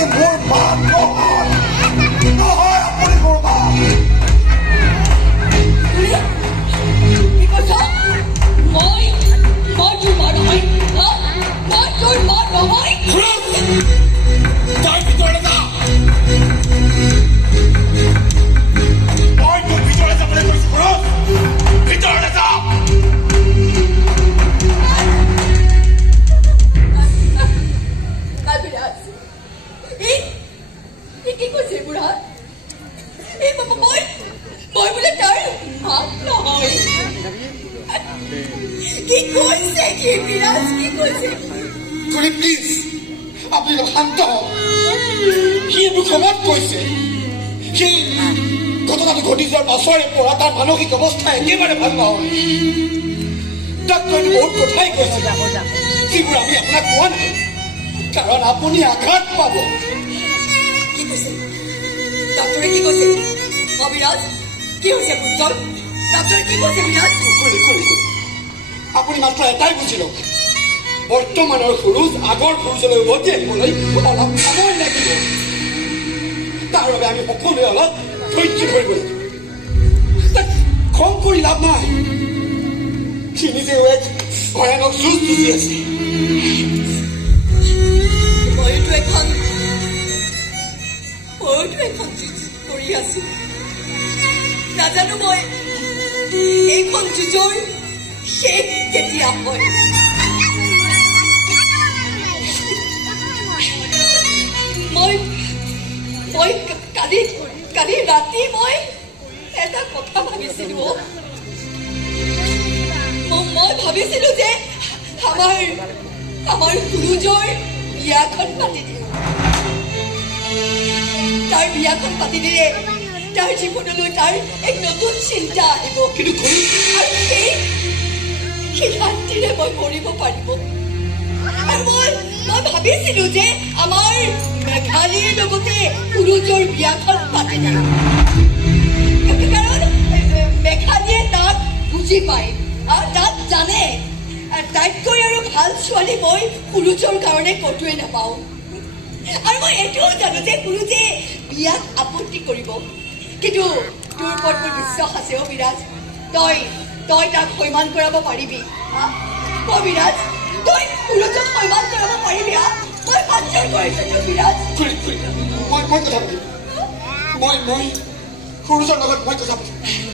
মোৰ মাক নহয় আপুনি মোৰ মাক কি কৈছ মই তোৰ মা নহয় মই তোৰ মা নহয় তই ভিতৰলৈ যা মই তোৰ ভিতৰলৈ যাবলৈ কৈছো খৰচ ভিতৰলৈ যা কি কৈছে বুঢ়া মই বোলে তাৰ মাক নহয় কি কৈছে কি বিৰাজ কি কৈছে খুৰী প্লিজ আপুনি শান্ত হওক সি মোক খবৰত কৈছে সেই ঘটনাটো ঘটি যোৱাৰ পাছৰে পৰা তাৰ মানসিক অৱস্থা একেবাৰে ভাল নহয় ডাক্তৰে বহুত কথাই কৈছে যিবোৰ আমি আপোনাক কোৱা নাই কাৰণ আপুনি আঘাত পাব কি কৈছে ডাক্তৰে কি কৈছে বিৰাজ কি হৈছে পুত্ৰ ডাক্তৰে কি কৈছে বিৰাজ আপুনি মাত্ৰ এটাই বুজি লওক বৰ্তমানৰ খৰুজ আগৰ খৰুজলৈ উভতি আহিবলৈ অলপ সময় লাগিব তাৰ বাবে আমি সকলোৱে অলপ ধৈৰ্য ধৰিব লাগিব খং কৰি লাভ নাই সি নিজেও এক ভয়ানক যুঁজ যুঁজি আছে মইতো এখন যুঁজ কৰি আছো নাজানো মই এইখন যুঁজৰ শেষ কেতিয়া হয় মই কালি ৰাতি মই এটা কথা ভাবিছিলো মই ভাবিছিলো যে আমাৰ গুৰুজৰ বিয়াখন পাতি দিওঁ তাৰ বিয়াখন পাতি দিলে তাৰ জীৱনলৈ তাৰ এক নতুন চিন্তা আহিব কিন্তু আৰু সেই শান্তিৰে মই কৰিব পাৰিব আৰু মই ভাবিছিলো যে আমাৰ মেঘালীৰ লগতে গুৰুজৰ বিয়াখন পাতি দিম কাৰণ মেঘালীয়ে তাক বুজি পায় আৰু তাক জানে তাইতকৈ আৰু ভাল ছোৱালী মই গুৰুজৰ কাৰণে কতোৱে নাপাওঁ আৰু মই এইটোও জানো যে গুৰুজে বিয়াত আপত্তি কৰিব কিন্তু তোৰ ওপৰত মোৰ বিশ্বাস আছে বিৰাজ তই তাক সন্মান কৰাব পাৰিবি বিৰাজ তই গুৰুজক সন্মান কৰাব পাৰিবি মই আশ্চৰ্য কৰিছো বিৰাজ মই কথা পাতিম মই সৰুজৰ লগত মই কথা পাতিম